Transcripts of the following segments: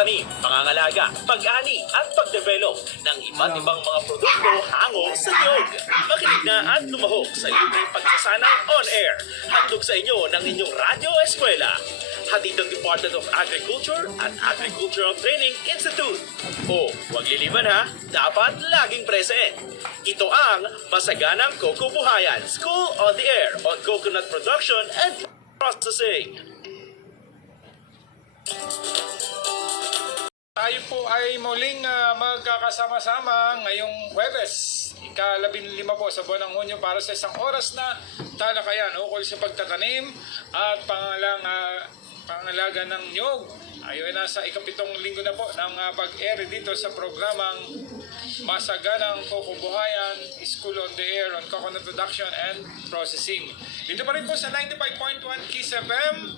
pagtatanim, pangangalaga, pag-ani at pagdevelop ng iba't ibang mga produkto hango sa niyog. Makinig na at lumahok sa libreng pagsasanay on-air. Handog sa inyo ng inyong Radyo Eskwela. Hatid ng Department of Agriculture at Agricultural Training Institute. O, huwag liliban ha, dapat laging present. Ito ang Masaganang Kokobuhayan, School on the Air on Coconut Production and Processing. Tayo po ay muling magkakasama-sama ngayong Huwebes, ika-15 po sa buwan ng Hunyo para sa isang oras na talakayan ukol sa pagtatanim at pangalaga ng niyog. Ayon na sa ika-7 linggo na po ng pag-air dito sa programang Masaganang Kokobuhayan, School on the Air on Coconut Production and Processing. Dito pa rin po sa 95.1 Kiss FM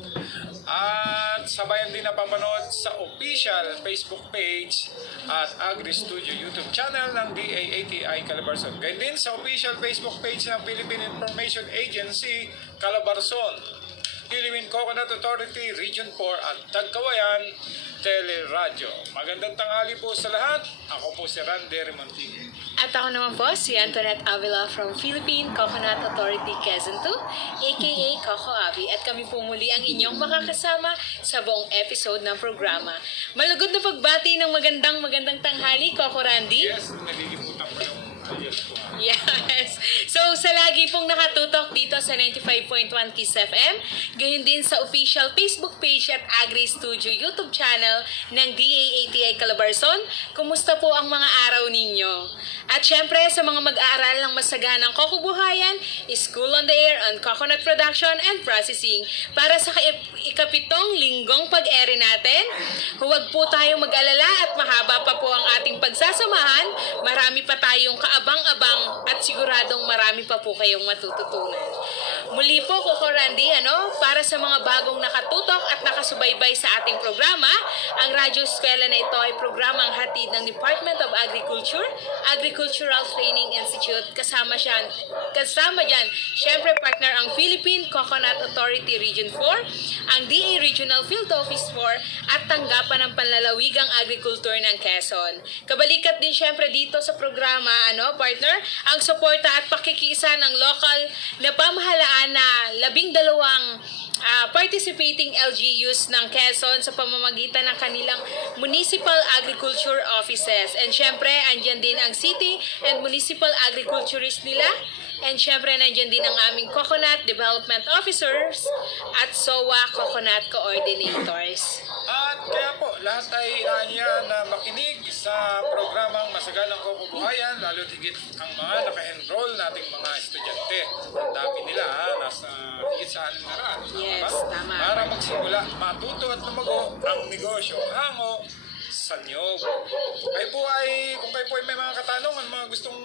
at sabayan din na papanood sa official Facebook page at Agri Studio YouTube channel ng DAATI Calabarzon. Gayun din sa official Facebook page ng Philippine Information Agency Calabarzon, Philippine Coconut Authority Region 4 at Tagkawayan Teleradyo. Magandang tanghali po sa lahat. Ako po si Randy Remontigo. At ako naman po si Antoinette Avila from Philippine Coconut Authority Quezon 2, aka Coco Avi. At kami po muli ang inyong makakasama sa buong episode ng programa. Malugod na pagbati ng magandang tanghali, Coco Randy. Yes, nalilimutan ko yung ayos ko. Yes. So, sa lagi pong nakatutok dito sa 95.1 Kiss FM, gayon din sa official Facebook page at Agri Studio YouTube channel ng DAATI Calabarzon, kumusta po ang mga araw ninyo? At syempre, sa mga mag-aaral ng Masaganang Kokobuhayan, School on the Air on Coconut Production and Processing, para sa ika-7 linggong pag-ere natin, huwag po tayong mag-alala at mahaba pa po ang ating pagsasamahan. Marami pa tayong kaabang-abang at siguradong marami pa po kayong matututunan. Muli po, Coco Randy, para sa mga bagong nakatutok at nakasubaybay sa ating programa, ang Radyo Eskwela na ito ay programang hatid ng Department of Agriculture, Agricultural Training Institute, kasama dyan, syempre partner ang Philippine Coconut Authority Region 4, ang DA Regional Field Office 4, at tanggapan ng panlalawigang agrikultur ng Quezon. Kabalikat din syempre dito sa programa, partner, ang suporta at pakikiisa ng local na pamahalaan na 12 participating LGUs ng Quezon sa pamamagitan ng kanilang municipal agriculture offices. And syempre, andyan din ang city and municipal agriculturist nila. And syempre, nandyan din ang aming coconut development officers at SOA coconut coordinators. At kaya po, lahat ay inaanya na makinig sa programang Masaganang Kokobuhayan, lalo higit ang mga naka-enroll nating mga estudyante. Ang dami nila, nasa higit sa 600. Yes, tama. Para magsimula, matuto at lumago ang negosyo hango sa niyog. Kung kayo po ay may mga katanungan, mga gustong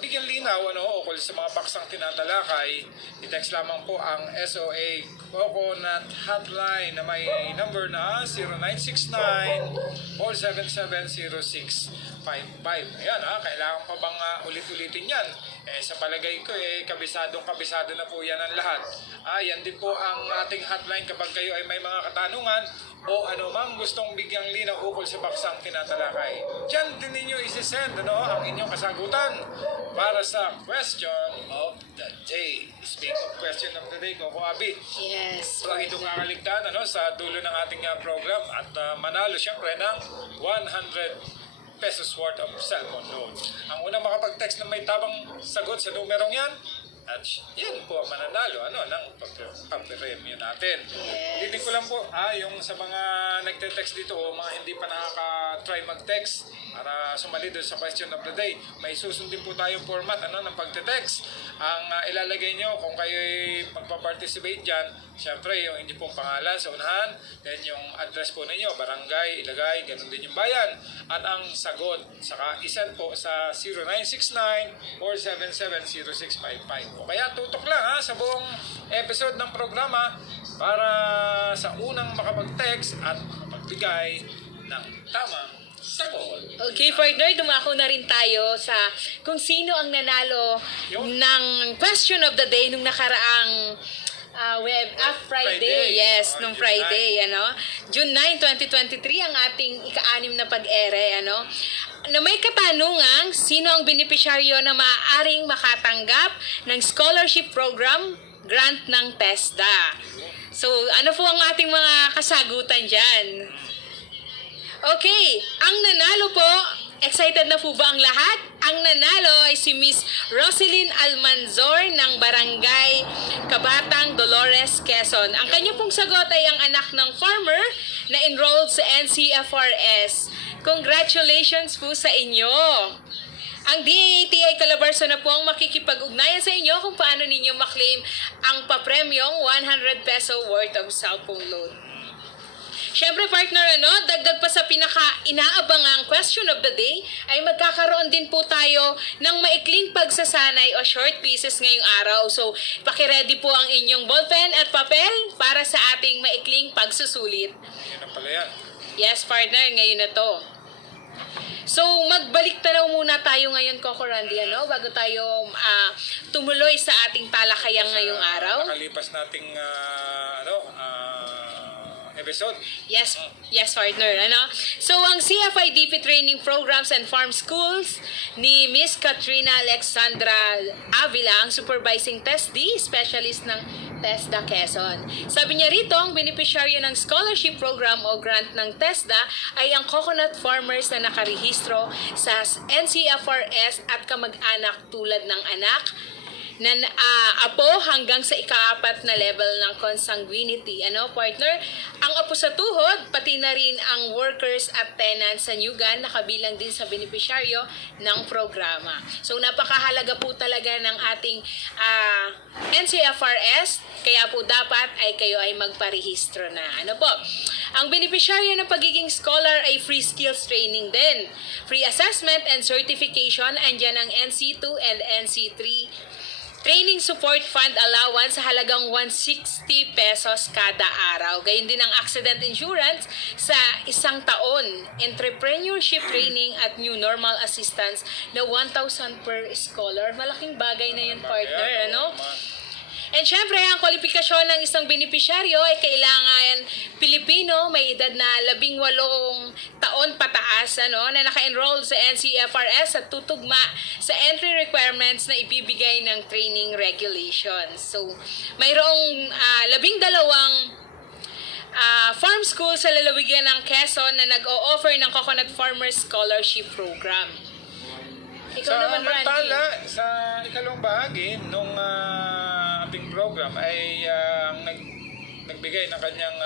bigyan linaw ukol sa mga paksang tinatalakay, i-text lamang po ang SOA Coconut Hotline na may number na 0969-477-0655. Ayan kailangan pa bang ulit-ulitin yan? Sa palagay ko kabisado na po yan ang lahat. Yan din po ang ating hotline kapag kayo ay may mga katanungan o anumang gustong bigyang linaw ukol sa paksang tinatalakay. Diyan din ninyo isi-send ang inyong kasagutan para sa question of the day. Speaking of question of the day, Coco Abi. Yes. Huwag itong kakaligtaan sa dulo ng ating program at manalo siyempre ng 100 pesos worth of cellphone loan. Ang unang makapag-text na may tabang sagot sa numerong yan, at yan po ang mananalo ng pagpremyo natin. Yes. Ulitin ko lang po yung sa mga nagte-text dito o mga hindi pa nakaka-try mag-text para sumali doon sa question of the day. May susundin po tayong format ng pagte-text. Ang ilalagay nyo kung kayo magpa-participate dyan, syempre yung hindi pong pangalan sa unahan, then yung address po ninyo, barangay, ilagay, ganun din yung bayan. At ang sagot, saka isend po sa 0969-477-0655. O kaya tutok lang sa buong episode ng programa para sa unang makapag-text at makapagbigay ng tamang sagot. Okay, partner, dumako na rin tayo sa kung sino ang nanalo ng question of the day nung nakaraang Friday. Friday. Yes, Oh, nung June Friday, June 9, 2023 ang ating ika-anim na pag-ere, na may katanungang sino ang benepisyaryo na maaaring makatanggap ng scholarship program grant ng TESDA. So, ano po ang ating mga kasagutan dyan? Okay, ang nanalo po, excited na po ba ang lahat? Ang nanalo ay si Miss Roselyn Almanzor ng Barangay Kabatang, Dolores, Quezon. Ang kanya pong sagot ay ang anak ng farmer na enrolled sa NCFRS. Congratulations po sa inyo! Ang DAATI Calabarzon na po ang makikipag-ugnayan sa inyo kung paano ninyo maklaim ang papremyong 100 peso worth of cellphone loan. Siyempre partner, dagdag pa sa pinaka-inaabangang question of the day, ay magkakaroon din po tayo ng maikling pagsasanay o short quizzes ngayong araw. So, pakiready po ang inyong ballpen at papel para sa ating maikling pagsusulit. Yan na pala yan. Yes, partner, ngayon na to. So, magbalik tanaw muna tayo ngayon, Coco Randy, bago tayo tumuloy sa ating talakayan ngayong araw. Nakalipas nating episode. Yes, partner, So, ang CFIDP Training Programs and Farm Schools ni Miss Katrina Alexandra Avila, ang Supervising TESD Specialist ng TESDA Quezon. Sabi niya rito, ang beneficiaryo ng scholarship program o grant ng TESDA ay ang coconut farmers na nakarehistro sa NCFRS at kamag-anak tulad ng anak, apo hanggang sa ika-4 na level ng consanguinity. Partner? Ang apo sa tuhod, pati na rin ang workers at tenants sa Nyugan na kabilang din sa benepisyaryo ng programa. So, napakahalaga po talaga ng ating NCFRS, kaya po dapat ay kayo ay magparehistro na. Ang benepisyaryo ng pagiging scholar ay free skills training din. Free assessment and certification, andyan ang NC2 and NC3 Training Support Fund Allowance sa halagang 160 pesos kada araw. Gayun din ang accident insurance sa 1 taon. Entrepreneurship training at new normal assistance na 1,000 per scholar. Malaking bagay na yun, partner, And syempre, ang kwalifikasyon ng isang benepisyaryo ay kailangan Pilipino, may edad na 18 taon pataas, na naka-enroll sa NCFRS at tutugma sa entry requirements na ibibigay ng training regulations. So, mayroong 12 farm school sa lalawigan ng Quezon na nag-o-offer ng Coconut Farmers Scholarship Program. Ikaw naman, Randy. Samantala, sa ikalawang bahagi nung ating program ay nagbigay ng kanyang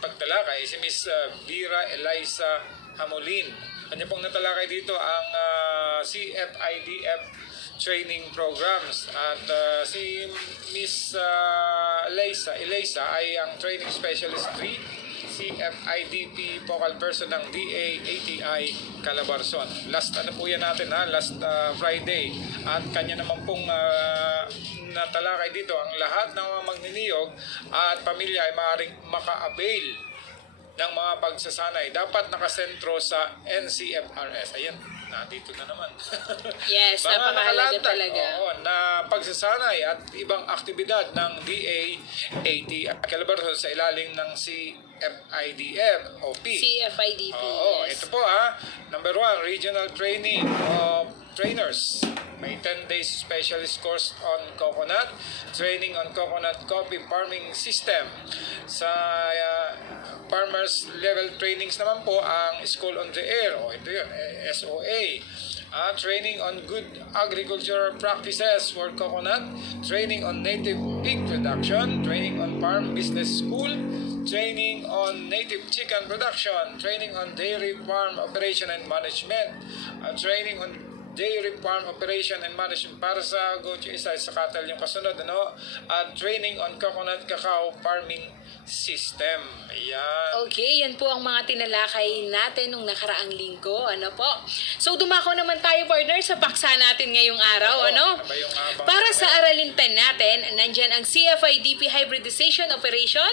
pagtalakay si Miss Vera Eliza Hamolin. Kanya pong natalakay dito ang CFIDF training programs at si Miss Eliza ay ang training specialist 3 CFIDP focal person ng DAATI Calabarzon. Last po yan natin last Friday. At kanya naman pong natalakay dito ang lahat ng mga magniniyog at pamilya ay maaaring maka-avail ng mga pagsasanay. Dapat nakasentro sa NCFRS. Ayan, nandito na naman. Yes, napakahalaga talaga. Na pagsasanay at ibang aktibidad ng DAATI Calabarzon sa ilalim ng CFIDF o P. CFIDP, yes. Ito po Number 1, regional training of trainers. May 10 days specialist course on coconut, training on coconut coffee farming system. Sa farmers level trainings naman po ang School on the Air, ito yun, SOA. Training on good agricultural practices for coconut, training on native pig production, training on farm business school, training on native chicken production, training on dairy farm operation and management, training on dairy farm operation and management para sa Gocho Isay sa cattle yung kasunod, at training on coconut cacao farming system. Ayan. Okay, yan po ang mga tinalakay natin nung nakaraang linggo. So, dumako naman tayo, partner, sa paksa natin ngayong araw. Para sa aralin 10 natin, nandyan ang CFIDP Hybridization Operation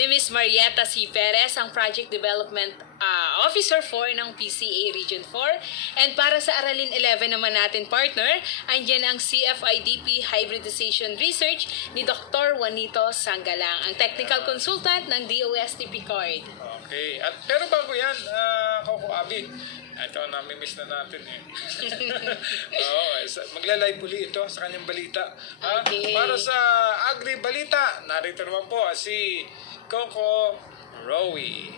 ni Ms. Marieta C. Perez, ang Project Development Officer 4 ng PCA Region 4. And para sa aralin 11, 11 naman natin, partner, andyan ang CFIDP Hybridization Research ni Dr. Juanito Sangalang, ang technical consultant ng DOST Picard. Okay. At pero bago yan, Coco Abi, ito, nami-miss na natin eh. Oo, magla-live uli ito sa kanyang balita. Okay. Para sa Agri Balita, narito naman po si Coco Rowie.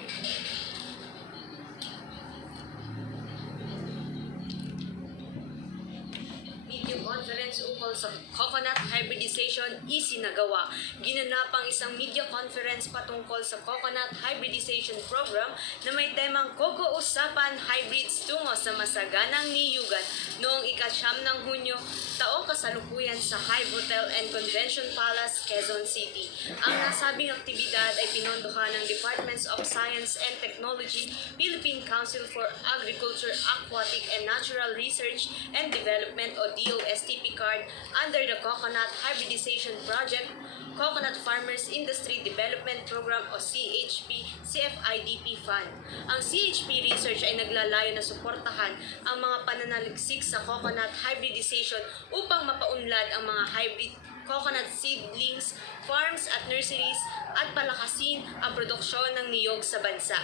Video conference ukol sa coconut hybridization isinagawa. Ginanapang isang media conference patungkol sa coconut hybridization program na may temang Coco Usapan Hybrids tungo sa masaganang niyugan noong ika-9 ng Hunyo, taong kasalukuyan sa Hive Hotel and Convention Palace, Quezon City. Ang nasabing aktibidad ay pinondohan ng Departments of Science and Technology, Philippine Council for Agriculture, Aquatic and Natural Research and Development o DOST Picard under the Coconut Hybridization Project, Coconut Farmers Industry Development Program o CHP CFIDP Fund. Ang CHP research ay naglalayo na suportahan ang mga pananaliksik sa coconut hybridization upang mapaunlad ang mga hybrid coconut seedlings, farms at nurseries at palakasin ang produksyon ng niyog sa bansa.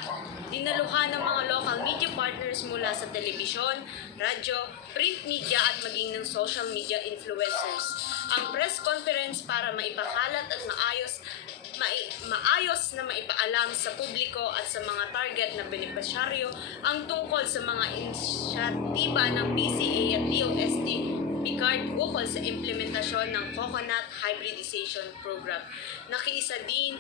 Dinaluhan ng mga local media partners mula sa telebisyon, radyo, print media at maging ng social media influencers. Ang press conference para maipakalat at maayos na maipaalam sa publiko at sa mga target na benepisyaryo ang tungkol sa mga inisyatiba ng PCA at DOST Picard ukol sa implementasyon ng Coconut Hybridization Program. Nakiisa din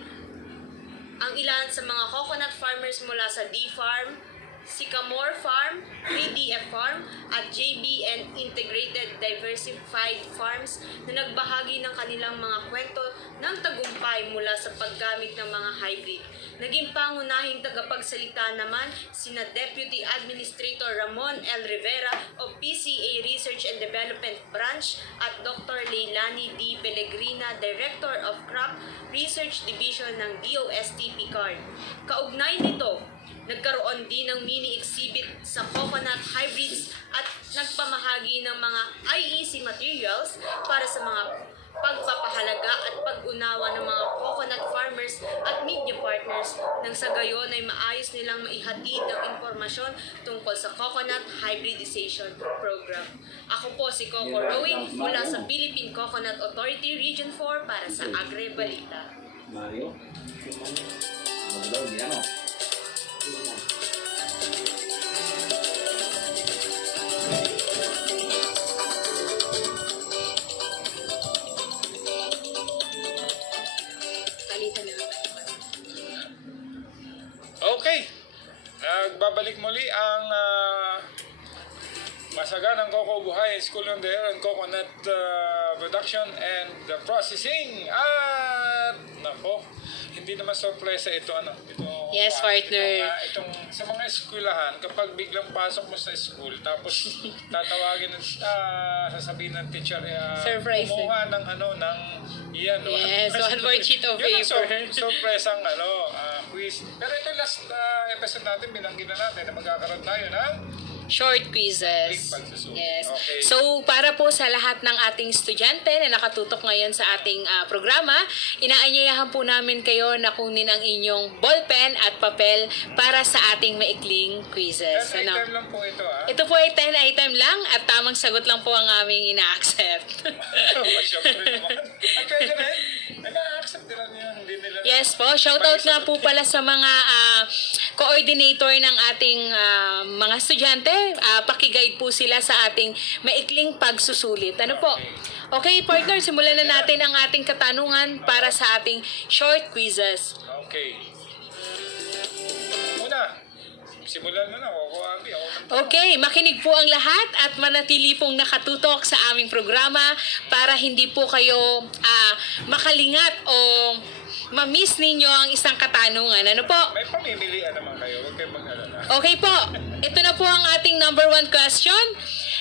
ang ilan sa mga coconut farmers mula sa D-Farm, Sycamore Farm, 3DF Farm, at JBN Integrated Diversified Farms na nagbahagi ng kanilang mga kwento ng tagumpay mula sa paggamit ng mga hybrid. Naging pangunahing tagapagsalita naman sina Deputy Administrator Ramon L. Rivera o PCA Research and Development Branch at Dr. Leilani D. Pellegrina, Director of Crop Research Division ng DOST Picard. Kaugnay nito, nagkaroon din ng mini-exhibit sa coconut hybrids at nagpamahagi ng mga IEC materials para sa mga pagpapahalaga at pag-unawa ng mga coconut farmers at media partners nang sa gayon ay maayos nilang maihatid ang impormasyon tungkol sa Coconut Hybridization Program. Ako po si Coco Rowie mula sa Philippine Coconut Authority Region 4 para sa Agri Balita. Mario, magdaw di ano. Balita na. Okay. Nagbabalik muli ang masaganang Coco Buhay School on the Air and Coconut Production and Processing. At nako, hindi naman sorpresa ito Yes, partner. Itong sa mga eskwelahan, kapag biglang pasok mo sa school, tapos tatawagin sasabihin ng teacher, Surprise. kumuha ng yan, no? Yes, one more sheet of Yun ang paper. surpresang quiz. Pero ito last episode natin, binanggit na natin na magkakaroon tayo ng Short quizzes. Quick pagsusunod. Yes. Okay. So, para po sa lahat ng ating estudyante na nakatutok ngayon sa ating programa, inaanyayahan po namin kayo na kunin ang inyong ballpen at papel para sa ating maikling quizzes. 10 item lang po ito, Ito po ay 10 item lang at tamang sagot lang po ang aming ina-accept. Siyempre naman. At pwede rin. Nag-accept nila niya. Hindi nila. Yes po, shoutout nga po pala sa mga coordinator ng ating mga estudyante. Pakiguide po sila sa ating maikling pagsusulit. Ano po? Okay, partner, simulan na natin ang ating katanungan para sa ating short quizzes. Okay. Una, simulan mo na. Ako, Abi. Okay, makinig po ang lahat at manatili pong nakatutok sa aming programa para hindi po kayo makalingat o ma-miss ninyo ang isang katanungan. Ano po? May pamimilian naman kayo. Huwag kayo mag-alala. Okay po, ito na po ang ating number 1 question.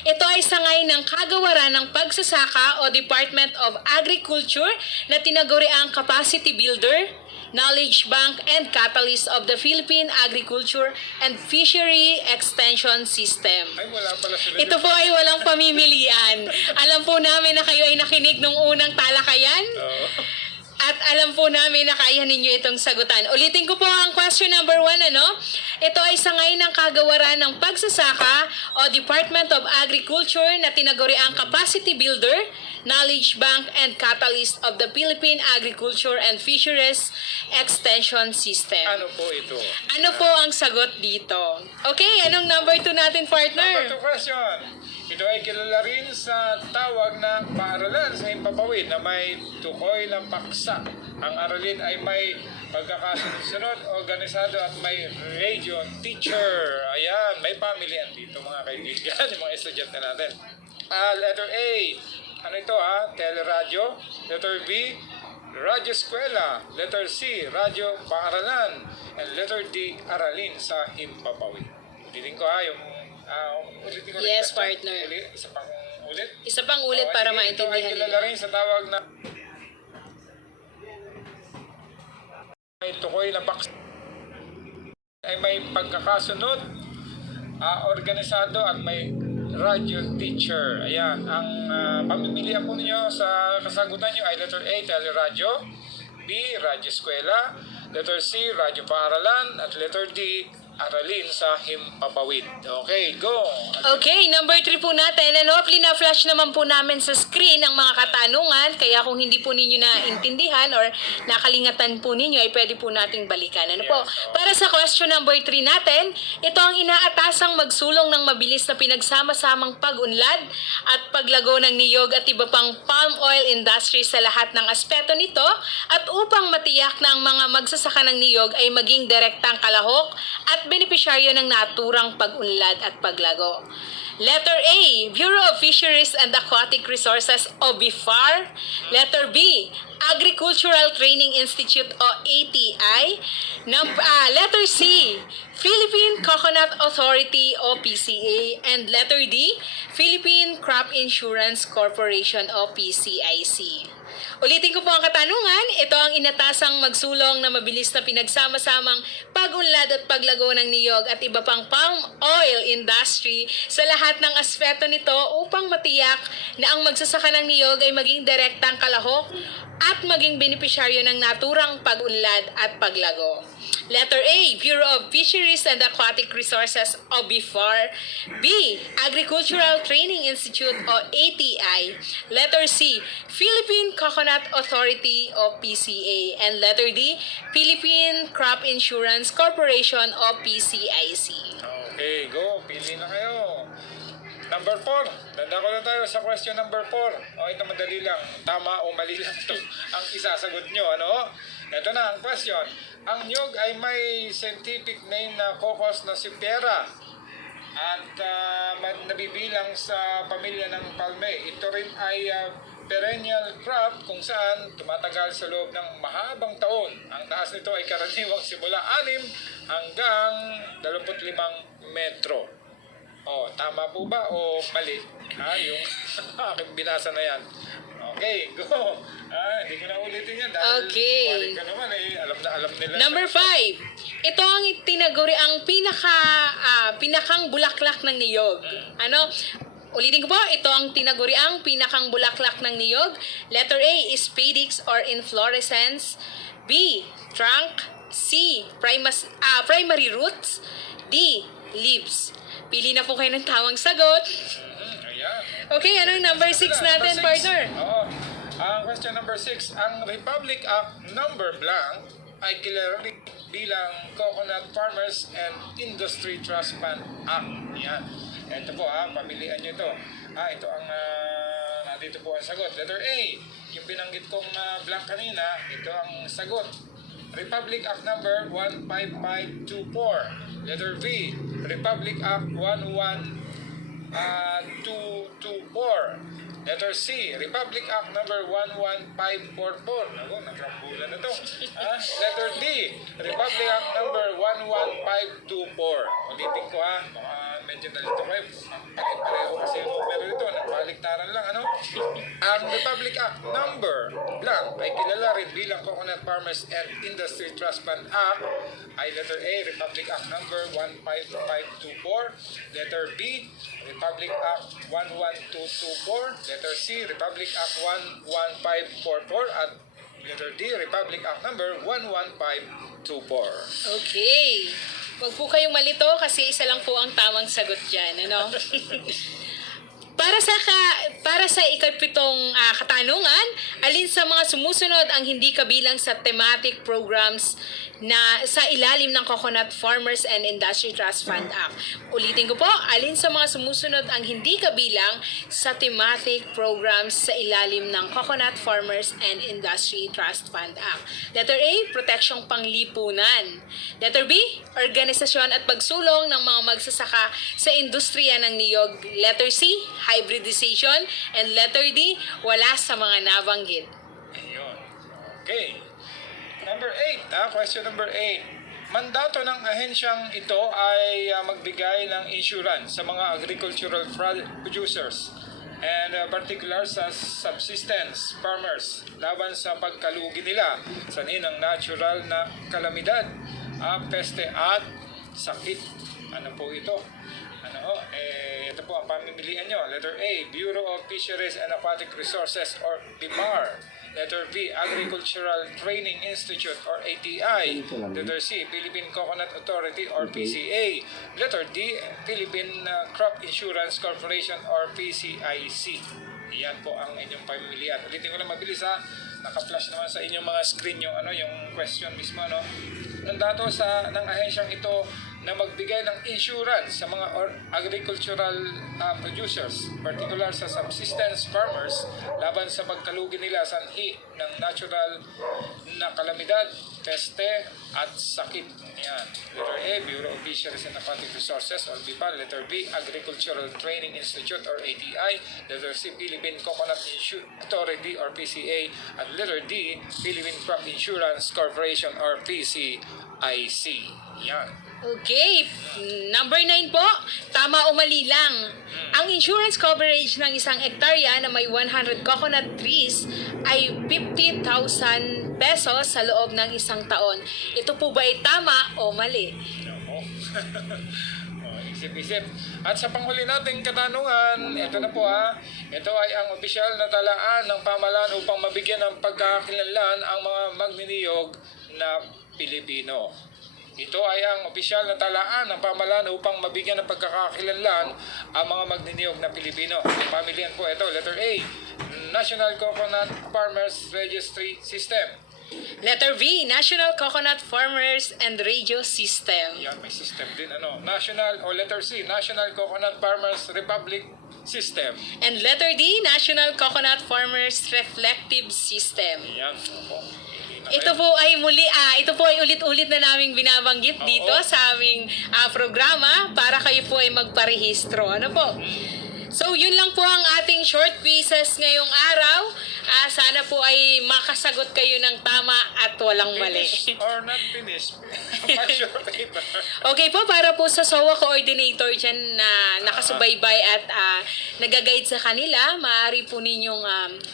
Ito ay sangay ng kagawaran ng pagsasaka o Department of Agriculture na tinaguriang capacity builder knowledge bank, and catalyst of the Philippine Agriculture and Fishery Extension System. Ay, wala pala sila. Ito po ay walang pamimilian. Alam po namin na kayo ay nakinig nung unang talakayan. Oo. At alam po namin na kaya ninyo itong sagutan. Ulitin ko po ang question number 1, ano? Ito ay sangay ng kagawaran ng pagsasaka o Department of Agriculture na tinaguri ang Capacity Builder, Knowledge Bank, and Catalyst of the Philippine Agriculture and Fisheries Extension System. Ano po ito? Ano po ang sagot dito? Okay, anong number 2 natin, partner? Number 2 question. Ito ay kilala rin sa tawag na paaralan sa himpapawid na may tukoy ng paksa. Ang aralin ay may pagkakasunod-sunod, organisado at may region teacher. Ayan, may pamilyan dito mga kaibigan, yung mga estudyante natin. Letter A. Ano ito Teleradyo. Letter B. Radyo Eskwela. Letter C. Radyo Paaralan. And letter D. Aralin sa himpapawid. Ulitin ko yung ulitin ko Yes, rin. partner. Isa pang ulit. Isa pang ulit para Ito ay maintindihan kilala nila. rin sa tawag na may tukoy na box ay may pagkakasunod, organisado at may radio teacher. Ayan, ang pamimilian po ninyo sa kasagutan nyo ay letter A, teleradyo, B, radyo eskwela, letter C, radyo paaralan, at letter D, aralin sa himpapawid. Okay, go! Okay, number 3 po natin. Pina-flash naman po namin sa screen ang mga katanungan. Kaya kung hindi po ninyo naintindihan or nakalingatan po ninyo, ay pwede po nating balikan. Ano po? Para sa question number 3 natin, ito ang inaatasang magsulong ng mabilis na pinagsama-samang pag-unlad at paglago ng niyog at iba pang palm oil industry sa lahat ng aspeto nito, at upang matiyak na ang mga magsasaka ng niyog ay maging direktang kalahok at benepisyaryo ng naturang pag-unlad at paglago. Letter A, Bureau of Fisheries and Aquatic Resources o BIFAR. Letter B, Agricultural Training Institute o ATI. Letter C, Philippine Coconut Authority o PCA. And letter D, Philippine Crop Insurance Corporation o PCIC. Ulitin ko po ang katanungan. Ito ang inatasang magsulong na mabilis na pinagsama-samang pag-unlad at paglago ng niyog at iba pang palm oil industry sa lahat ng aspeto nito upang matiyak na ang magsasaka ng niyog ay maging direktang kalahok at maging benepisyaryo ng naturang pag-unlad at paglago. Letter A, Bureau of Fisheries and Aquatic Resources o BIFAR. B, Agricultural Training Institute o ATI. Letter C, Philippine Coconut Authority o PCA. And letter D, Philippine Crop Insurance Corporation o PCIC. Okay, go. Pili na kayo. Number 4. Dadako na tayo sa question number 4. O, ito madali lang. Tama o mali lang ito ang isasagot nyo. Ano? Ito na ang question. Ang nyog ay may scientific name na Cocos nocifera at nabibilang sa pamilya ng palme. Ito rin ay perennial crop kung saan tumatagal sa loob ng mahabang taon. Ang taas nito ay karaniwang simula 6 hanggang 25 metro. Oh, tama po ba o mali? Yung aking binasa na yan. Okay, go. Hindi ko na ulitin yan dahil Okay. wari ka naman alam nila. Number 5. Ito ang tinaguri ang pinakang bulaklak ng niyog. Ano? Ulitin ko po, ito ang tinaguri ang pinakang bulaklak ng niyog. Letter A, spadix or inflorescence. B, trunk. C, primary roots. D, leaves. Pili na po kayo ng tamang sagot. Ayan. Okay, anong number 6 natin, Number six. partner? Oo. Ang question number 6, ang Republic Act number blank ay kilala rin bilang Coconut Farmers and Industry Trust Fund Act. Yan. Ito po pamilihan nyo ito. Ito ang nandito po ang sagot. Letter A, yung binanggit kong blank kanina, ito ang sagot. Republic Act number 15524. Letter B, Republic Act 11224. Letter C, Republic Act number 11544. Ako, nagrambulan na to. Letter D, Republic Act number 11524. Ulitin ko ha, medyo nalito kayo. Pareho kasi yung numero nito, nagbaliktaran lang, ano? Ang Republic Act number blank ay kilala rin bilang Coconut Farmers and Industry Trust Fund Act ay letter A, Republic Act number 15524, letter B, Republic Act 11224, letter C, Republic Act 11544, at letter D, Republic Act number 11524. Okay. Huwag po kayong malito kasi isa lang po ang tamang sagot dyan, ano? Para sa ikapitong katanungan, alin sa mga sumusunod ang hindi kabilang sa thematic programs na sa ilalim ng Coconut Farmers and Industry Trust Fund Act? Ulitin ko po, alin sa mga sumusunod ang hindi kabilang sa thematic programs sa ilalim ng Coconut Farmers and Industry Trust Fund Act? Letter A, proteksyong panglipunan. Letter B, organisasyon at pagsulong ng mga magsasaka sa industriya ng niyog. Letter C, hybridization. And letter D, wala sa mga nabanggit. Ayun. Okay. Number 8, question number 8. Mandato ng ahensyang ito ay magbigay ng insurance sa mga agricultural producers and particular sa subsistence farmers laban sa pagkalugi nila sa ng natural na kalamidad, peste at sakit. Ano po ito? Ito po ang pamimilian nyo. Letter A, Bureau of Fisheries and Aquatic Resources or BIMAR. Letter B, Agricultural Training Institute or ATI. Letter C, Philippine Coconut Authority or PCA. Letter D, Philippine Crop Insurance Corporation or PCIC. Iyan po ang inyong pamimilian. Ulitin ko lang mabilis ha. Naka-flash naman sa inyong mga screen yung yung question mismo, no. Ang dato ng ahensyang ito na magbigay ng insurance sa mga agricultural producers, particular sa subsistence farmers, laban sa pagkalugi nila sa ng natural na kalamidad, peste at sakit. Yan. Letter A, Bureau of Fisheries and Aquatic Resources or BIPA. Letter B, Agricultural Training Institute or ATI. Letter C, Philippine Coconut Authority or PCA. At letter D, Philippine Crop Insurance Corporation or PCIC. Yan. Okay, number 9 po, tama o mali lang. Ang insurance coverage ng isang hektarya na may 100 coconut trees ay 50,000 pesos sa loob ng isang taon. Ito po ba ay tama o mali? Isip-isip. At sa panghuli nating katanungan, ito na po ito ay ang opisyal na talaan ng pamahalaan upang mabigyan ng pagkakakilanlan ang mga magniniyog na Pilipino. Ito ay ang opisyal na talaan ng pamahalaan upang mabigyan ng pagkakakilanlan ang mga magniniyog na Pilipino. Ang pamilihan po ito, letter A, National Coconut Farmers Registry System. Letter V, National Coconut Farmers and Radio System. Yan, may system din. National, o letter C, National Coconut Farmers Republic System. And letter D, National Coconut Farmers Reflective System. Yan, po. Ito po ay ulit-ulit na naming binabanggit dito sa aming programa para kayo po ay magparehistro. Ano po? So, yun lang po ang ating short quizzes ngayong araw. Sana po ay makasagot kayo ng tama at walang mali. Finish or not finish? Short paper. Okay po, para po sa SOA coordinator dyan na nakasubaybay at nag-guide sa kanila, maaari po ninyong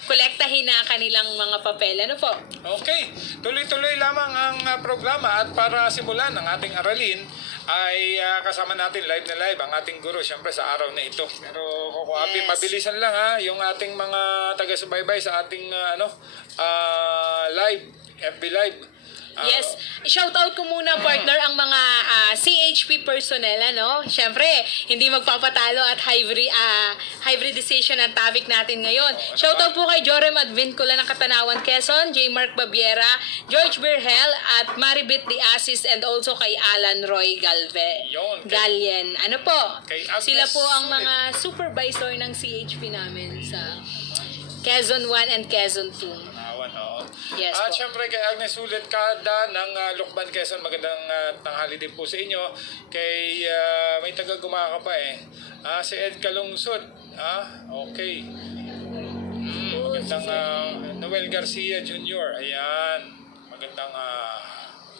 kolektahin na kanilang mga papel. Ano po? Okay, tuloy-tuloy lamang ang programa at para simulan ang ating aralin ay kasama natin live na live ang ating guro syempre sa araw na ito. Pero kukuhapi, mabilisan lang yung ating mga taga-subaybay sa ating live, FB live. Yes. Shout out ko muna, partner, ang mga CHP personnel, ano? Syempre, hindi magpapatalo at hybridization ang topic natin ngayon. Shout out po kay Jorem Advincula ng Katanawan, Quezon, J. Mark Babiera, George Berhel, at Maribit De Asis, and also kay Alan Roy Galien. Ano po? Sila po ang mga supervisor ng CHP namin sa Quezon 1 and Quezon 2. Yes, at po. syempre kay Agnes Ulit Kada ng Lukban, Quezon, magandang tanghali din po sa inyo. Kay may taga-gumaka pa si Ed Kalungsod. Okay. Magandang Noel Garcia Jr. Ayan. Magandang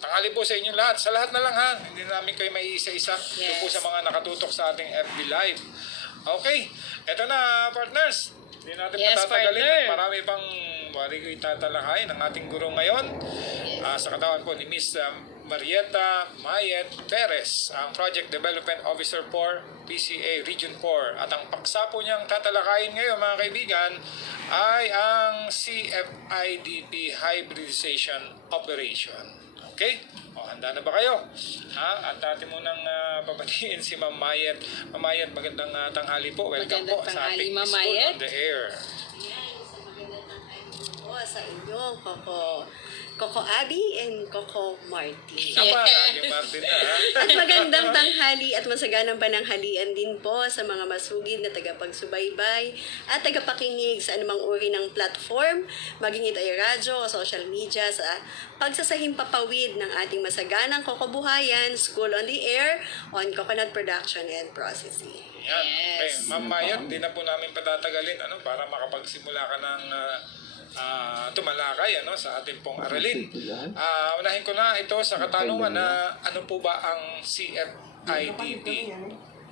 tanghali po sa inyo lahat. Sa lahat na lang ha. Hindi namin kayo may isa-isa. Ito po Yes. sa mga nakatutok sa ating FB Live. Okay. Eto na, partners. Hindi natin Yes, patatagalin. partner. Marami pang wari ko itatalakay ng ating guro ngayon. Sa katawan po ni Miss Marieta Mayet Perez, ang Project Development Officer for PCA Region 4. At ang paksa po niyang tatalakayin ngayon, mga kaibigan, ay ang CFIDP Hybridization Operation. Okay? O, handa na ba kayo? At atin munang babatiin si Ma'am Mayet. Ma'am Mayet, magandang tanghali po. Welcome Magandang po sa tanghali, ating Ma'am School Mayet. on the Air. Po sa inyo, Coco Abby and Coco Martin. Aba, Ate Martin na ha? At magandang tanghali at masaganang pananghalian din po sa mga masugid na tagapagsubaybay at tagapakinig sa anumang uri ng platform, maging ito ay radyo o social media sa pagsasahimpapawid ng ating masaganang kokobuhayan, School on the Air, on Coconut Production and Processing. Yan. Okay, Yes. Ma'am Mayet, di na po namin patatagalin para makapagsimula ka ng tumalakay sa ating pong aralin. Unahin ko na ito sa katanungan na ano po ba ang CFIDP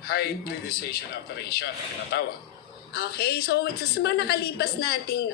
Hybridization Operation ang natawag? Okay, so sa mga nakalipas nating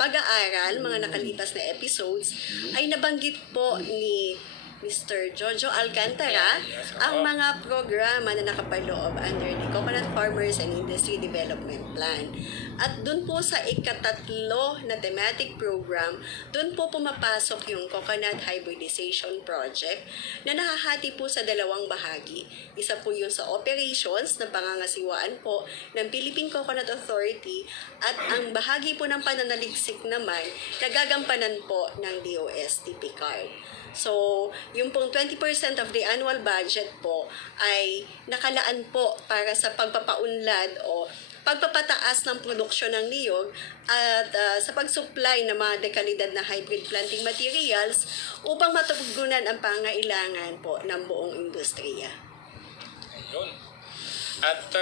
pag-aaral, mga nakalipas na episodes, ay nabanggit po ni Mr. Jojo Alcantara Yes, ang mga programa na nakapaloob under the Coconut Farmers and Industry Development Plan. At dun po sa ikatatlo na thematic program, dun po pumapasok yung Coconut Hybridization Project na nahahati po sa dalawang bahagi. Isa po yung sa operations na pangangasiwaan po ng Philippine Coconut Authority at ang bahagi po ng pananaliksik naman na gagampanan po ng DOST PCARD. So, yung pong 20% of the annual budget po ay nakalaan po para sa pagpapaunlad o pagpapataas ng produksyon ng niyog at sa pag-supply ng mga dekalidad na hybrid planting materials upang matugunan ang pangailangan po ng buong industriya. Ayun. At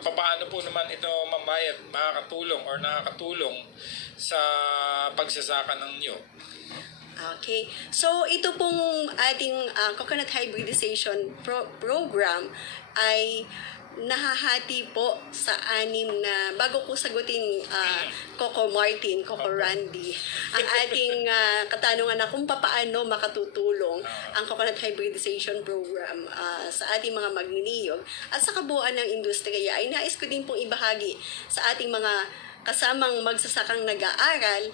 papaano po naman ito, Ma'am Mayet, makakatulong or nakakatulong sa pagsasaka ng niyog? Okay. So, ito pong ating coconut hybridization program ay nahahati po sa 6 na, bago ko sagutin Coco Martin, Coco Randy, ang ating katanungan na kung paano makatutulong ang coconut hybridization program sa ating mga magniniyog at sa kabuuan ng industriya ay nais ko din pong ibahagi sa ating mga kasamang magsasakang nag-aaral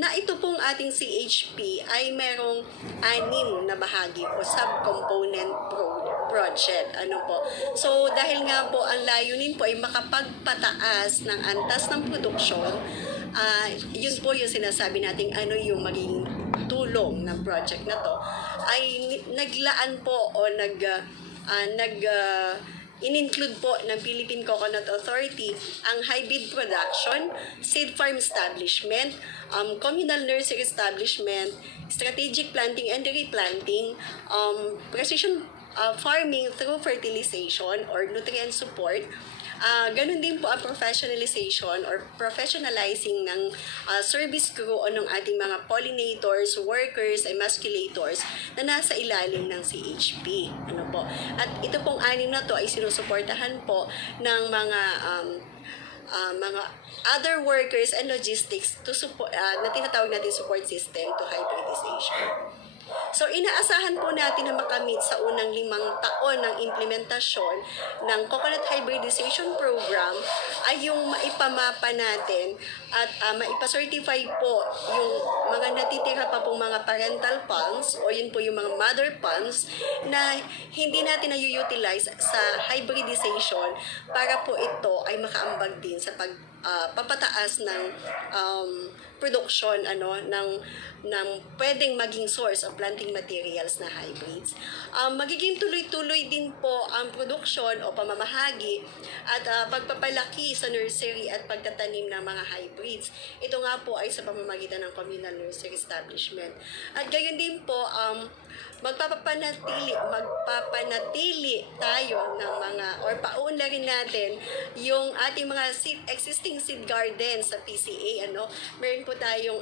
na ito pong ating CHP ay merong 6 na bahagi o subcomponent project. So, dahil nga po ang layunin po ay makapagpataas ng antas ng produksyon, yun po yung sinasabi nating ano yung magiging tulong ng project na to, ay naglaan po o in-include po ng Philippine Coconut Authority ang hybrid production, seed farm establishment, communal nursery establishment, strategic planting and replanting, precision farming through fertilization or nutrient support. Ganun din po ang professionalization or professionalizing ng service crew o ng ating mga pollinators, workers, emasculators na nasa ilalim ng CHP. At ito pong 6 na to ay sinusuportahan po ng mga other workers and logistics to support, na tinatawag natin support system to hybridization. So, inaasahan po natin na makamit sa unang 5 taon ng implementasyon ng Coconut Hybridization Program ay yung maipamapa natin at maipacertify po yung mga natitira pa pong mga parental funds o yun po yung mga mother funds na hindi natin na-utilize sa hybridization para po ito ay makaambag din sa papataas ng production ng pwedeng maging source of planting materials na hybrids. Magiging tuloy-tuloy din po ang produksyon o pamamahagi at pagpapalaki sa nursery at pagtatanim ng mga hybrids. Ito nga po ay sa pamamagitan ng communal nursery establishment. At gayon din po, magpapanatili tayo ng mga or paunlarin natin yung ating mga existing seed gardens sa PCA. Meron po tayong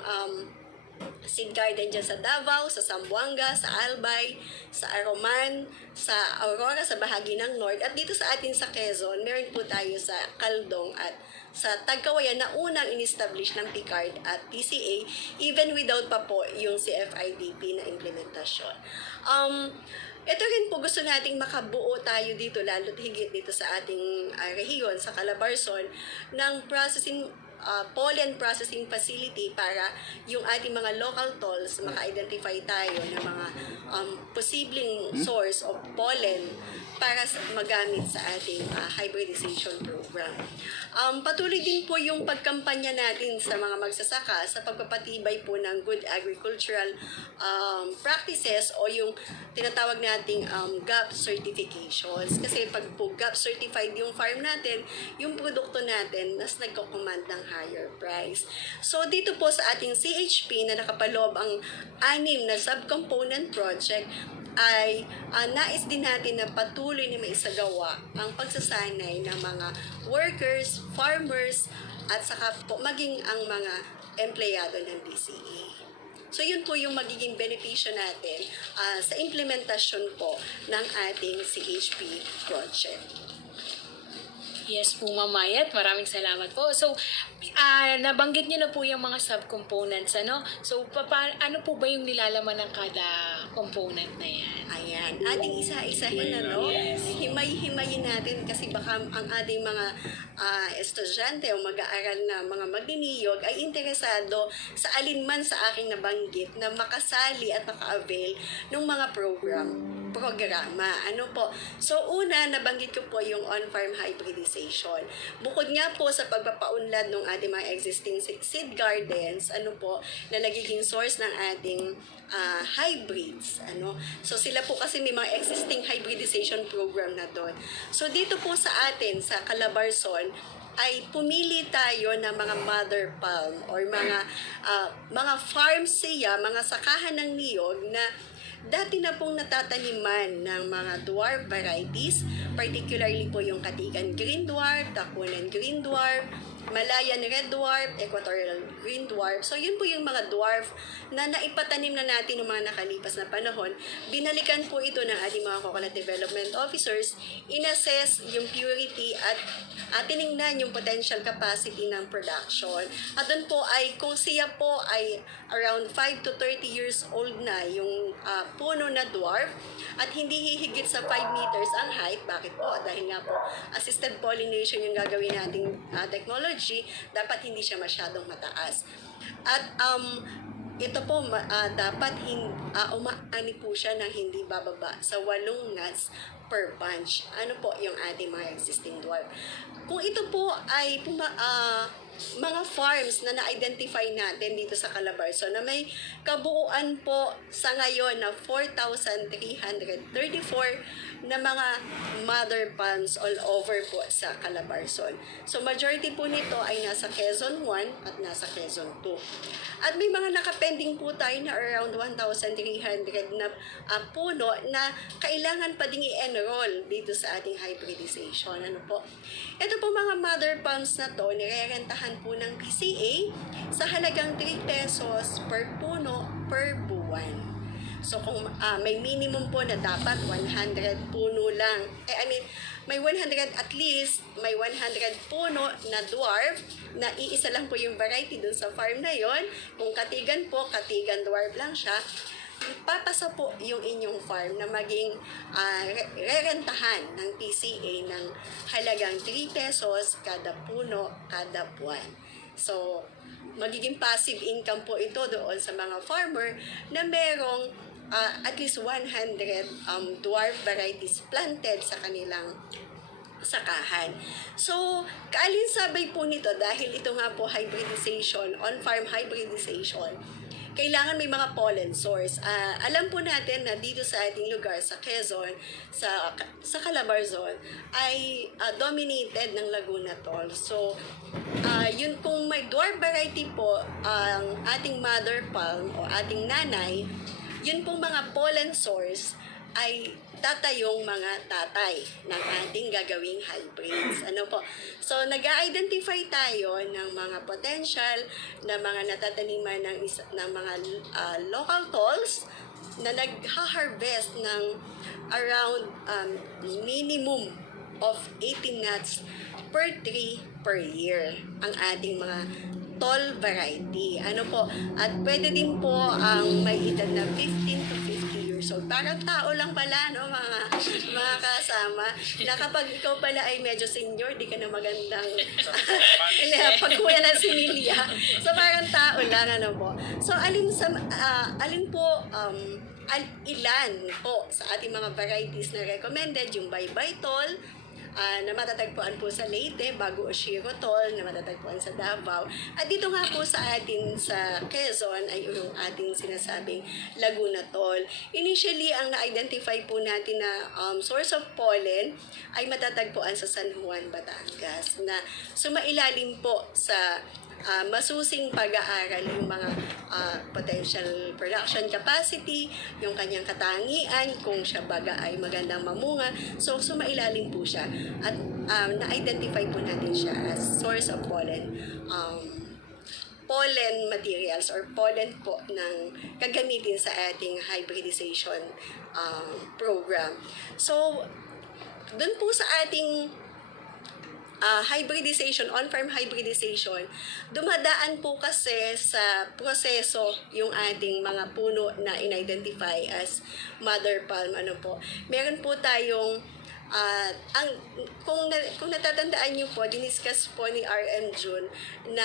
seed garden dyan sa Davao, sa Zamboanga, sa Albay, sa Aroman, sa Aurora, sa bahagi ng North. At dito sa atin sa Quezon, meron po tayo sa Caldong at sa Tagkawayan na unang in-establish ng PCARD at PCA even without pa po yung CFIDP na implementasyon. Ito rin po gusto nating makabuo tayo dito, lalo't higit dito sa ating rehiyon, sa Calabarzon, ng pollen processing facility para yung ating mga local tolls maka-identify tayo ng mga posibleng source of pollen para magamit sa ating hybridization program. Patuloy din po yung pagkampanya natin sa mga magsasaka sa pagpapatibay po ng good agricultural practices o yung tinatawag nating GAP certifications. Kasi pag po GAP certified yung farm natin, yung produkto natin mas nagko-command ng higher price. So dito po sa ating CHP na nakapaloob ang 6 na subcomponent project ay nais din natin na patuloy na maisagawa ang pagsasanay ng mga workers, farmers, at saka po maging ang mga empleyado ng DCE. So yun po yung magiging benepisyo natin sa implementasyon po ng ating CHP project. Yes po, Ma'am Mayat. Maraming salamat po. So, nabanggit niyo na po yung mga subcomponents, ano? So, ano po ba yung nilalaman ng kada component na yan? Ayan, ating isa-isahin na, no? Himay-himayin natin kasi baka ang ating mga estudyante o mag-aaral na mga magniniyog ay interesado sa alinman sa aking nabanggit na makasali at maka-avail ng mga programa. Ano po? So, una, nabanggit ko po yung on-farm hybridization. Bukod nga po sa pagpapaunlad ng ating mga existing seed gardens, ano po, na nagiging source ng ating hybrids. Ano? So, sila po kasi may mga existing hybridization program na doon. So, dito po sa atin, sa Calabarzon, ay pumili tayo ng mga mother palm or mga farms siya, mga sakahan ng niyog na dati na pong natataniman ng mga dwarf varieties, particularly po yung Katigan Green Dwarf, Takunan Green Dwarf, Malayan Red Dwarf, Equatorial Green Dwarf. So, yun po yung mga dwarf na naipatanim na natin ng mga nakalipas na panahon. Binalikan po ito ng ating mga coconut development officers, inassess yung purity at tiningnan yung potential capacity ng production. At doon po ay kung siya po ay around 5 to 30 years old na yung puno na dwarf at hindi hihigit sa 5 meters ang height. Bakit po? Dahil nga po assisted pollination yung gagawin nating technology, dapat hindi siya masyadong mataas. At ito po dapat umaani po siya ng hindi bababa sa 8 nuts per bunch. Ano po yung ating mga existing dwarf. Kung ito po ay mga farms na na-identify natin dito sa Calabarzon na may kabuuan po sa ngayon na 4,334 na mga mother palms all over po sa Calabarzon. So majority po nito ay nasa Quezon 1 at nasa Quezon 2. At may mga nakapending po tayo na around 1,300 na puno na kailangan pa ding i-enroll dito sa ating hybridization. Ano po? Ito po mga mother palms na to, nirerentahan po ng PCA sa halagang 3 pesos per puno per buwan. So kung may minimum po na dapat 100 puno lang, may 100 at least, may 100 puno na dwarf na iisa lang po yung variety dun sa farm na yon. Kung Katigan po, Katigan dwarf lang siya, papasa po yung inyong farm na maging rerentahan ng PCA ng halagang 3 pesos kada puno, kada buwan. So, magiging passive income po ito doon sa mga farmer na merong at least 100 dwarf varieties planted sa kanilang sakahan. So, kaalinsabay po nito dahil ito nga po hybridization, on-farm hybridization, kailangan may mga pollen source. Alam po natin na dito sa ating lugar, sa Quezon, sa Calabarzon, ay dominated ng Laguna Toll. So, yun kung may dwarf variety po, ang ating mother palm o ating nanay, yun pong mga pollen source ay tatayong mga tatay ng ating gagawing hybrids. Ano po? So, nag-identify tayo ng mga potential na mga natataniman ng mga local tolls na nag-harvest ng around minimum of 18 nuts per tree per year ang ating mga tall variety. Ano po? At pwede din po ang may edad na 15 to 50 years old. Parang tao lang pala, no, mga kasama, na kapag ikaw pala ay medyo senior, di ka na magandang pagkuya ng similya. So, parang tao lang, ano po. So, alin po, ilan po sa ating mga varieties na recommended, yung Bye-Bye Tall, na matatagpuan po sa Leyte, Bago Oshiro Tol, na matatagpuan sa Davao. At dito nga po sa atin sa Quezon ay yung ating sinasabing Laguna Tol. Initially, ang na-identify po natin na source of pollen ay matatagpuan sa San Juan, Batangas, na sumailalim po sa masusing pag-aaral yung mga potential production capacity, yung kanyang katangian, kung siya baga ay magandang mamunga. So, sumailalim po siya. At na-identify po natin siya as source of pollen materials or pollen po ng gagamitin sa ating hybridization program. So, dun po sa ating hybridization, on-farm hybridization, dumadaan po kasi sa proseso yung ating mga puno na in-identify as mother palm. Ano po? Meron po tayong kung natatandaan niyo po, diniscuss po ni RM June na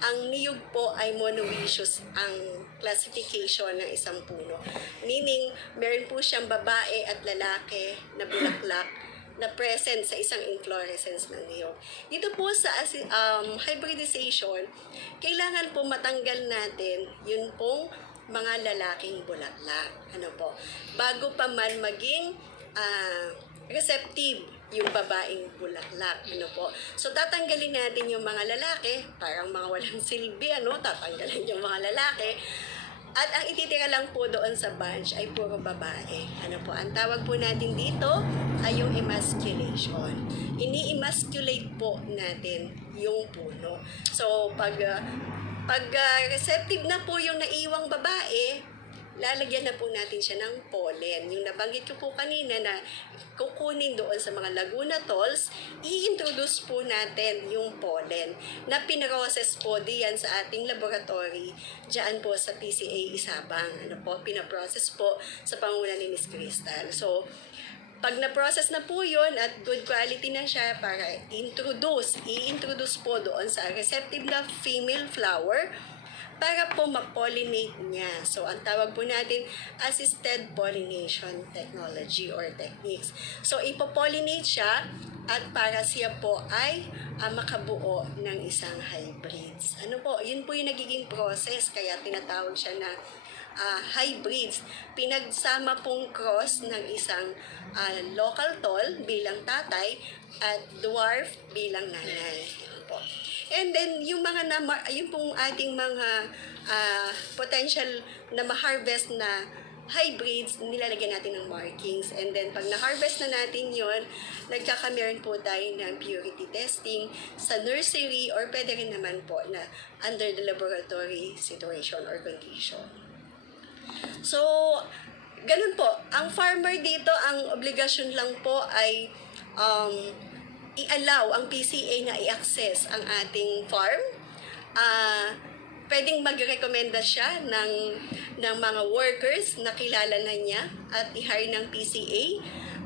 ang niyog po ay monoecious ang classification ng isang puno. Meaning, meron po siyang babae at lalaki na bulaklak na present sa isang inflorescence ng niyog. Dito po sa hybridization, kailangan po matanggal natin yun pong mga lalaking bulaklak. Ano po? Bago pa man maging receptive yung babaeng bulaklak. Ano po? So, tatanggalin natin yung mga lalaki, parang mga walang silbi, ano? Tatanggalin yung mga lalaki. At ang ititira lang po doon sa bunch ay puro babae. Ano po? Ang tawag po natin dito ay yung emasculation. Ini-emasculate po natin yung puno. So, pag receptive na po yung naiwang babae, lalagyan na po natin siya ng pollen. Yung nabanggit ko po kanina na kukunin doon sa mga Laguna Tolls, i-introduce po natin yung pollen na pinrocess po diyan sa ating laboratory diyan po sa PCA Isabang. Ano po, pinaprocess po sa panguna ni Miss Crystal. So, pag na-process na po yun at good quality na siya para i-introduce po doon sa receptive na female flower para po ma-pollinate niya. So, ang tawag po natin assisted pollination technology or techniques. So, ipopollinate siya at para siya po ay makabuo ng isang hybrids. Ano po, yun po yung nagiging process kaya tinatawag siya na hybrids. Pinagsama pong cross ng isang local tall bilang tatay at dwarf bilang nanay. Ano po. And then, yung pong ating mga potential na ma-harvest na hybrids, nilalagyan natin ng markings. And then, pag na-harvest na natin yon, nagkakameron po tayo ng purity testing sa nursery or pwede rin naman po na under the laboratory situation or condition. So, ganun po. Ang farmer dito, ang obligasyon lang po ay i-allow ang PCA na i-access ang ating farm. Pwedeng magrekomenda siya ng mga workers na kilala na niya at i-hire ng PCA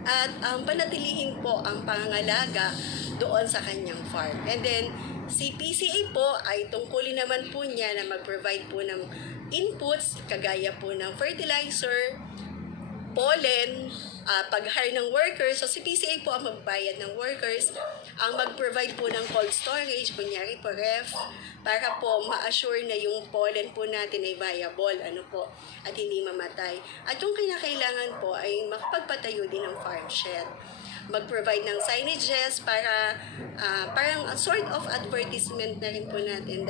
at panatilihin po ang pangangalaga doon sa kanyang farm. And then, si PCA po ay tungkulin naman po niya na mag-provide po ng inputs kagaya po ng fertilizer, pollen, pag-hire ng workers. So, si PCA po ang magbayad ng workers, ang mag-provide po ng cold storage, kunyari po ref, para po ma-assure na yung pollen po natin ay viable, ano po, at hindi mamatay. At yung kinakailangan po ay makapagpatayo din ng farm shed. mag-provide ng signages para parang a sort of advertisement na rin po natin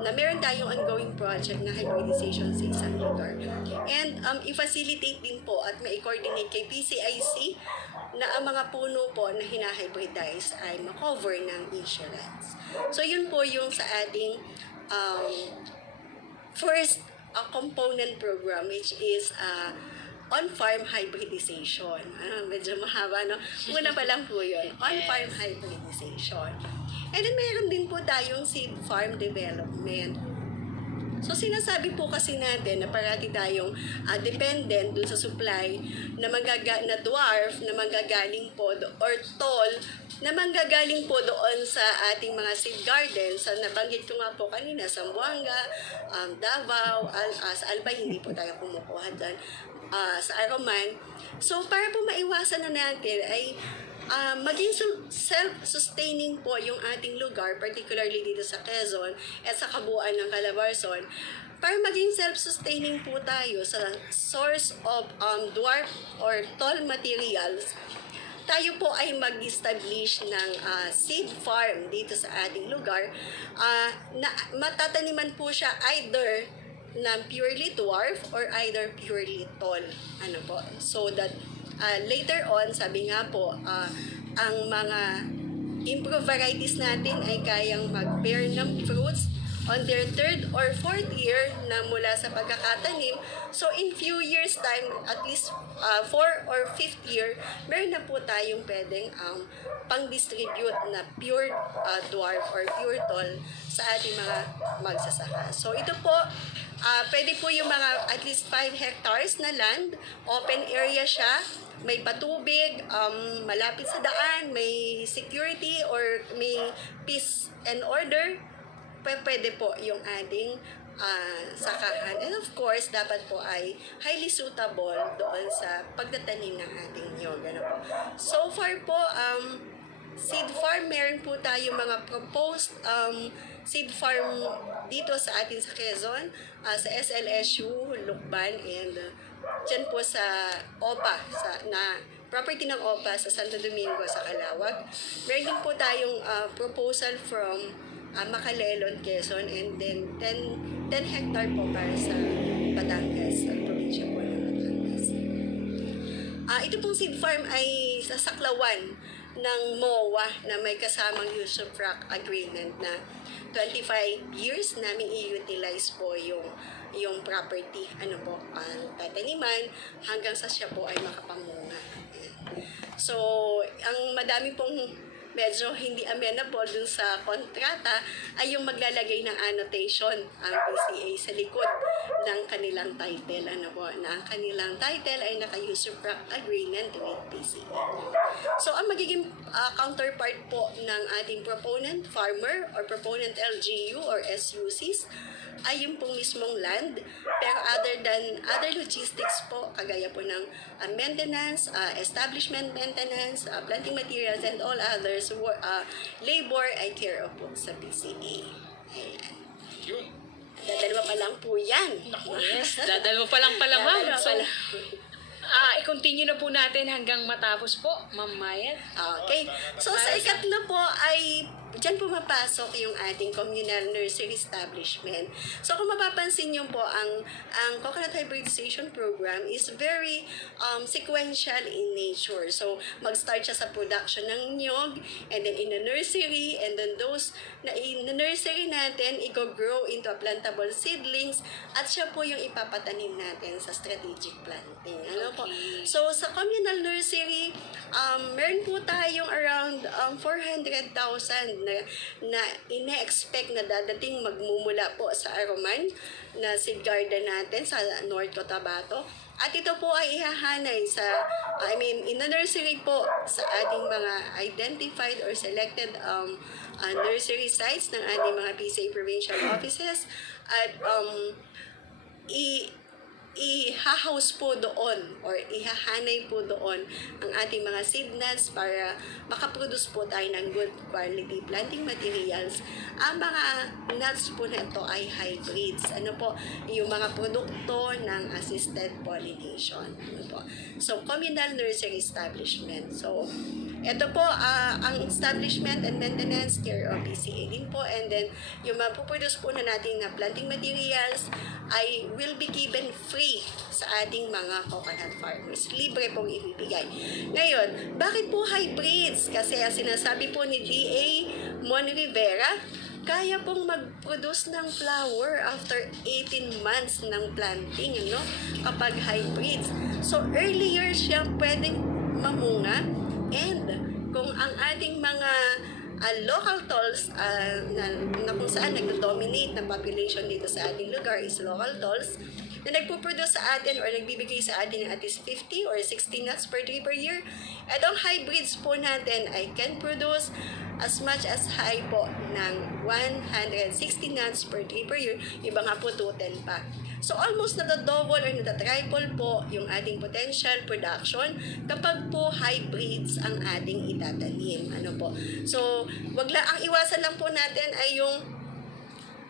na meron tayong ongoing project na hybridization sa isang lugar. And i-facilitate din po at ma-coordinate kay PCIC na ang mga puno po na hina-hybridize ay makover ng insurance. So yun po yung sa ating first component program, which is on-farm hybridization. Medyo mahaba, no? Muna pa lang po yun. On-farm hybridization. And then meron din po tayong seed farm development. So sinasabi po kasi natin na parati tayong dependent dun sa supply na dwarf na manggagaling po or tall na manggagaling po doon sa ating mga seed gardens. So nabanggit ko nga po kanina, Zamboanga, Davao, sa Albay, hindi po tayo kumukuha doon, sa Aroman. So para po maiwasan na natin ay maging self-sustaining po yung ating lugar, particularly dito sa Quezon at sa kabuuan ng Calabarzon, para maging self-sustaining po tayo sa source of dwarf or tall materials. Tayo po ay mag-establish ng seed farm dito sa ating lugar na matataniman po siya either na purely dwarf or either purely tall. Ano po? So that later on, sabi nga po, ang mga improved varieties natin ay kayang mag-bear ng fruits on their 3rd or 4th year na mula sa pagkakatanim. So in few years time, at least 4 or 5th year, meron na po tayong pwedeng pang-distribute na pure dwarf or pure tall sa ating mga magsasaka. So ito po, pwede po yung mga at least 5 hectares na land, open area siya, may patubig, malapit sa daan, may security or may peace and order, pwede po yung ating sakahan. And of course, dapat po ay highly suitable doon sa pagtatanim ng ating niyog. Ano po. So far po, seed farm, meron po tayo mga proposed seed farm dito sa atin sa Quezon, sa SLSU, Lukban, and dyan po sa OPA, na property ng OPA sa Santo Domingo, sa Calawag. Meron din po tayong proposal from Macalelon, Quezon, and then 10 hectare po para sa Batangas, sa probinsya po ng Batangas. Ito pong seed farm ay sa saklawan ng MOA na may kasamang use of rock agreement na 25 years namin i-utilize po yung property, tataniman hanggang sa siya po ay makapamunga. So, ang madami pong medyo hindi amenable dun sa kontrata ay yung maglalagay ng annotation ang PCA sa likod ng kanilang title. Na ang kanilang title ay naka-use of agreement with PCA. So, ang magiging counterpart po ng ating proponent farmer or proponent LGU or SUCs ay yung pong mismong land, pero other logistics po, kagaya po ng maintenance, establishment maintenance, planting materials, and all others, labor ay care of po sa PCA. Ayan. Yun. Dadalawa pa lang po yan. Yes, dadalawa pa lang pala, ma'am. Dadalawa So, pa lang. i-continue na po natin hanggang matapos po, Ma'am Mayet. Okay. So, sa ikatlo po ay diyan pumapasok yung ating communal nursery establishment. So, kung mapapansin nyo po, ang coconut hybridization program is very sequential in nature. So, mag-start siya sa production ng niyog, and then in the nursery, and then those na in the nursery natin, i-grow into plantable seedlings, at siya po yung ipapatanim natin sa strategic planting. Ano po? So, sa communal nursery, meron po tayong around 400,000 na ine-expect na dadating magmumula po sa Aroman na seed garden natin sa North Cotabato. At ito po ay ihahanay in the nursery po sa ating mga identified or selected nursery sites ng ating mga PCA provincial offices, at i-house po doon or ihahanay po doon ang ating mga seed nuts para makaproduce po tayo ng good quality planting materials. Ang mga nuts po na ito ay hybrids. Yung mga produkto ng assisted pollination. So, communal nursery establishment. So, Ito po, ang establishment and maintenance care of PCA din po. And then, yung mapuproduce po na natin na planting materials ay will be given free sa ating mga coconut farmers. Libre pong ibibigay. Ngayon, bakit po hybrids? Kasi ang sinasabi po ni DA Mon Rivera, kaya pong mag-produce ng flower after 18 months ng planting, ano, kapag hybrids. So, earlier siya pwedeng mamunga, and kung ang ating mga local tolls na kung saan nag-dominate ng population dito sa ating lugar is local tolls, na nagpo-produce sa atin or nagbibigay sa atin ng at least 50 or 60 nuts per tree per year. Itong hybrids po natin ay can produce as much as high po ng 160 nuts per tree per year. Iba nga po 210 pa. So almost nata-double or nata-triple po yung ating potential production kapag po hybrids ang ating itatanim. Ano po? So ang iwasan lang po natin ay yung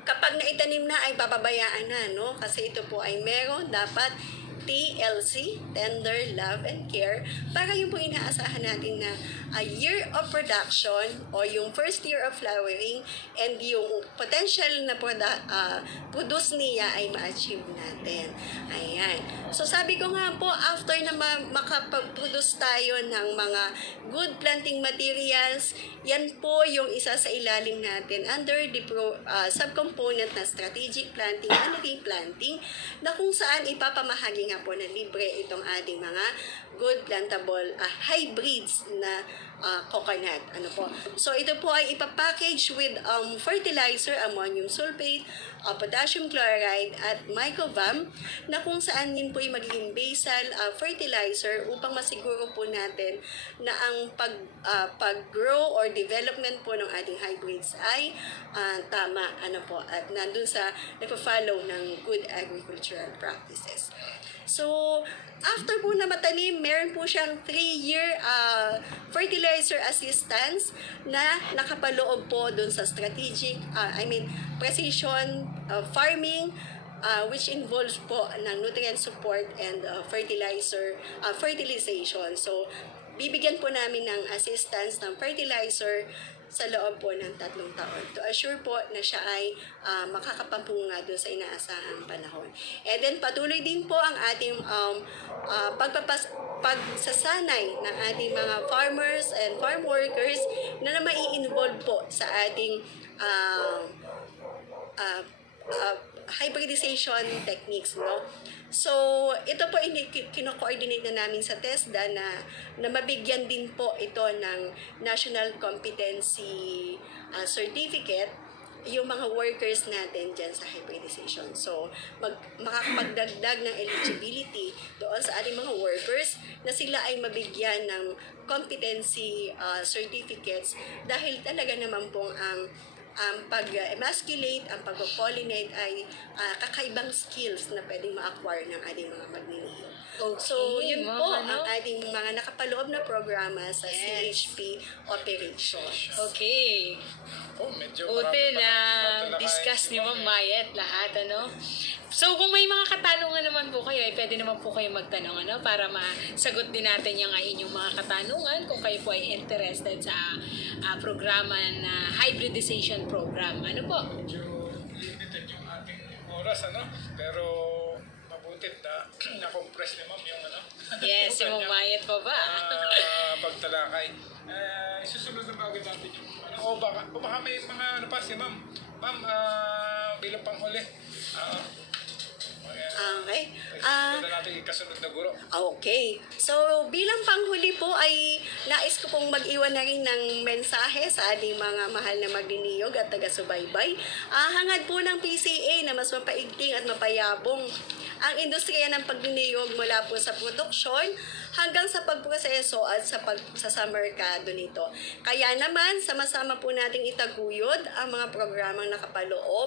kapag naitanim na ay papabayaan na, no? Kasi ito po ay meron dapat TLC, Tender Love and Care, para yung po inaasahan natin na a year of production o yung first year of flowering and yung potential na produce niya ay ma-achieve natin. Ayan. So sabi ko nga po, after na makapag-produce tayo ng mga good planting materials, yan po yung isa sa ilalim natin under the subcomponent na strategic planting and replanting, na kung saan ipapamahagi nga po na libre itong ating mga good plantable hybrids na coconut. Ano po? So ito po ay ipapackage with fertilizer, ammonium sulfate, potassium chloride at mycovam, na kung saan din po yung magiging basal fertilizer upang masiguro po natin na ang pag-grow or development po ng ating hybrids ay tama, ano po, at nandun sa nagpa-follow ng good agricultural practices. So, after po na matanim, meron po siyang 3-year fertilizer assistance na nakapaloob po dun sa strategic, precision farming, which involves po ng nutrient support and fertilization. So, bibigyan po namin ng assistance ng fertilizer sa loob po ng 3 taon to assure po na siya ay makakapamunga doon sa inaasahang panahon. And then patuloy din po ang ating pagsasanay ng ating mga farmers and farm workers na mai-involve po sa ating hybridization techniques, no? So, ito po kino-coordinate na namin sa TESDA na mabigyan din po ito ng National Competency Certificate yung mga workers natin dyan sa hybridization. So, makakapagdagdag ng eligibility doon sa ating mga workers na sila ay mabigyan ng competency certificates, dahil talaga naman pong ang pag-emasculate, ang pag-pollinate ay kakaibang skills na pwedeng ma-acquire ng ating mga magniniyo. Okay, So, yun po ano? ang ating mga nakapaloob na programa sa CHP operations. Okay. Oh, medyo Buti marami na pa discuss ni Ma'am Ma'am Mayet lahat, ano? So, kung may mga katanungan naman po kayo, ay pwede naman po kayo magtanong, ano? Para masagot din natin yung inyong mga katanungan kung kayo po ay interested sa programa na hybridization program. Ano po? Medyo limited yung ating oras, ano? Pero mabuti na na-compress ni Ma'am yung ano. Yes, si Ma'am Mayet pa ba? Pagtalakay. Isusunod na bagay natin yung ano. O baka may mga ano pa si Ma'am. Ma'am, bilang panghuli. Okay. Ito natin ikasunod na guro. Okay. So, bilang panghuli po ay nais ko pong mag-iwan na rin ng mensahe sa ating mga mahal na magniniyog at taga-subaybay. Hangad po ng PCA na mas mapaigting at mapayabong ang industriya ng pagniniyog mula po sa produksyon hanggang sa pagproseso at sa merkado nito. Kaya naman, sama-sama po nating itaguyod ang mga programang nakapaloob